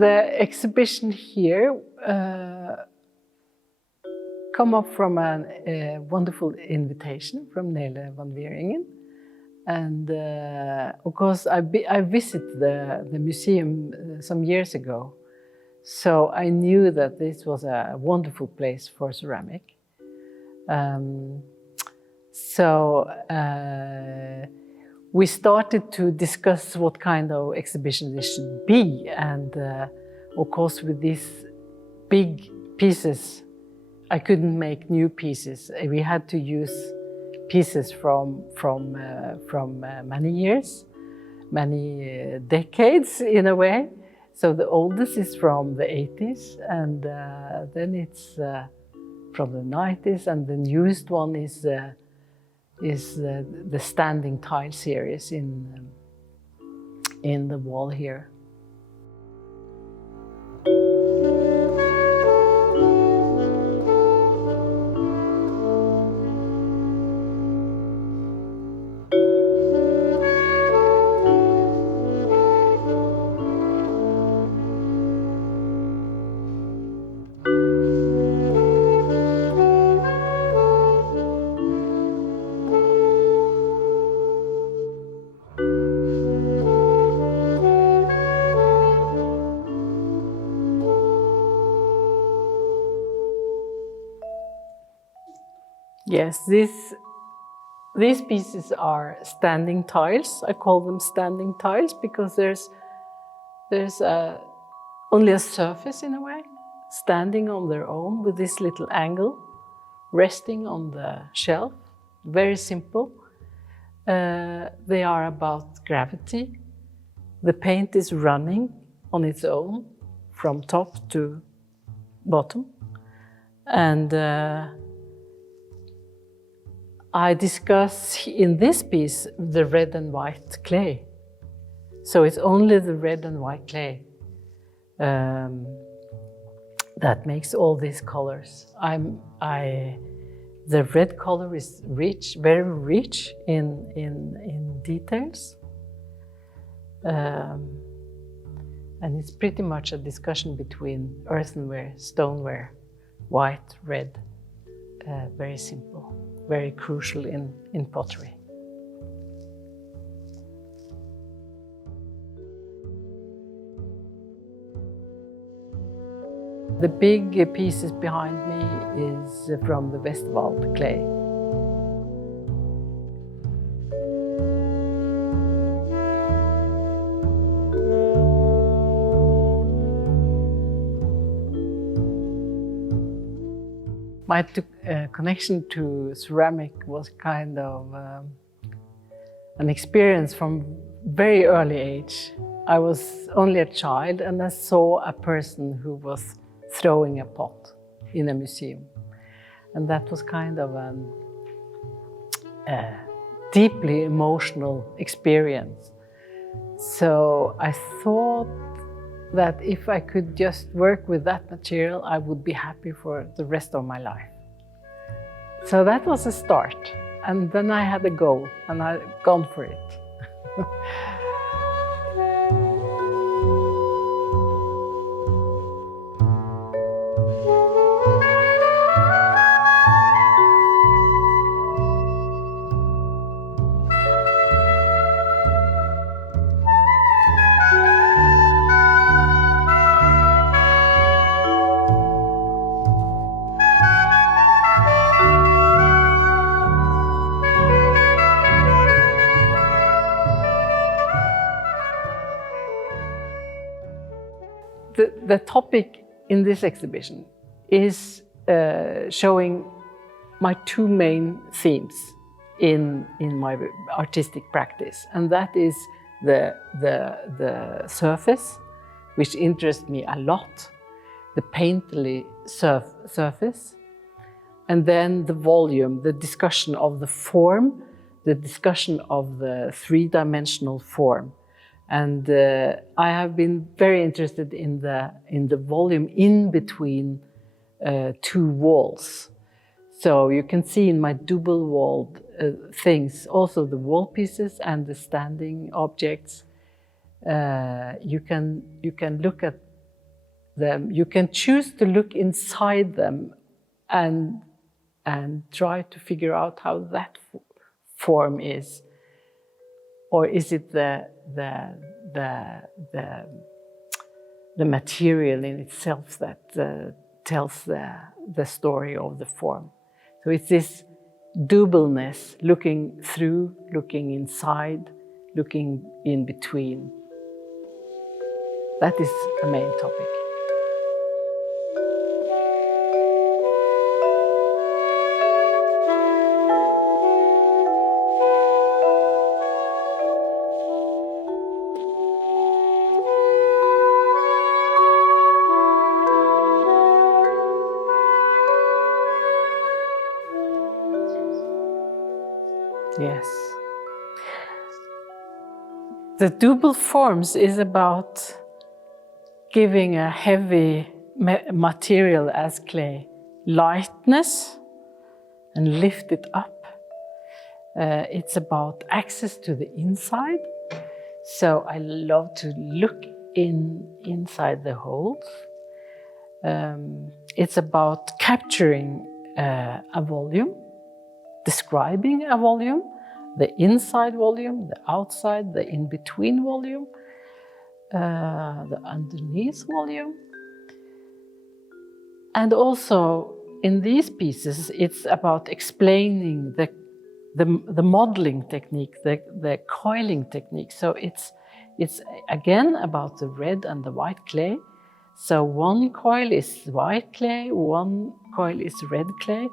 The exhibition here come up from a wonderful invitation from Nele van Wieringen. And of course, I visited the museum some years ago. So I knew that this was a wonderful place for ceramic. We started to discuss what kind of exhibition this should be. And of course, with these big pieces, I couldn't make new pieces. We had to use pieces from many years, many decades in a way. So the oldest is from the 80s, and then it's from the 90s, and the newest one is the standing tile series in the wall here. Yes, these pieces are standing tiles. I call them standing tiles because there's only a surface in a way, standing on their own with this little angle, resting on the shelf. Very simple. They are about gravity. The paint is running on its own from top to bottom. And I discuss in this piece the red and white clay. So it's only the red and white clay that makes all these colors. The red color is rich, very rich in details. And it's pretty much a discussion between earthenware, stoneware, white, red, very simple. Very crucial in pottery. The big pieces behind me is from the Westerwald clay. My connection to ceramic was kind of an experience from very early age. I was only a child and I saw a person who was throwing a pot in a museum. And that was kind of a deeply emotional experience. So I thought that if I could just work with that material, I would be happy for the rest of my life. So that was a start. And then I had a goal and I've gone for it. The topic in this exhibition is showing my two main themes in my artistic practice, and that is the surface, which interests me a lot, the painterly surface, and then the volume, the discussion of the form, the discussion of the three-dimensional form. And I have been very interested in the volume in between two walls. So you can see in my double-walled things, also the wall pieces and the standing objects. You can look at them. You can choose to look inside them and try to figure out how that form is. Or is it the material in itself that tells the story of the form? So it's this doubleness, looking through, looking inside, looking in between. That is a main topic. Yes. The double forms is about giving a heavy material as clay lightness and lift it up. It's about access to the inside. So I love to look inside the holes. It's about capturing a volume, describing a volume, the inside volume, the outside, the in-between volume, the underneath volume. And also in these pieces, it's about explaining the modeling technique, the coiling technique. So it's again about the red and the white clay. So one coil is white clay, one coil is red clay,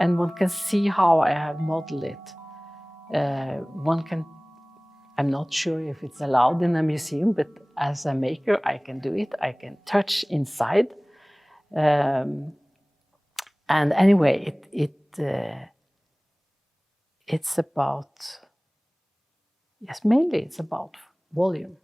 and one can see how I have modeled it. I'm not sure if it's allowed in a museum, but as a maker, I can do it. I can touch inside. And anyway, it's about, yes, mainly it's about volume.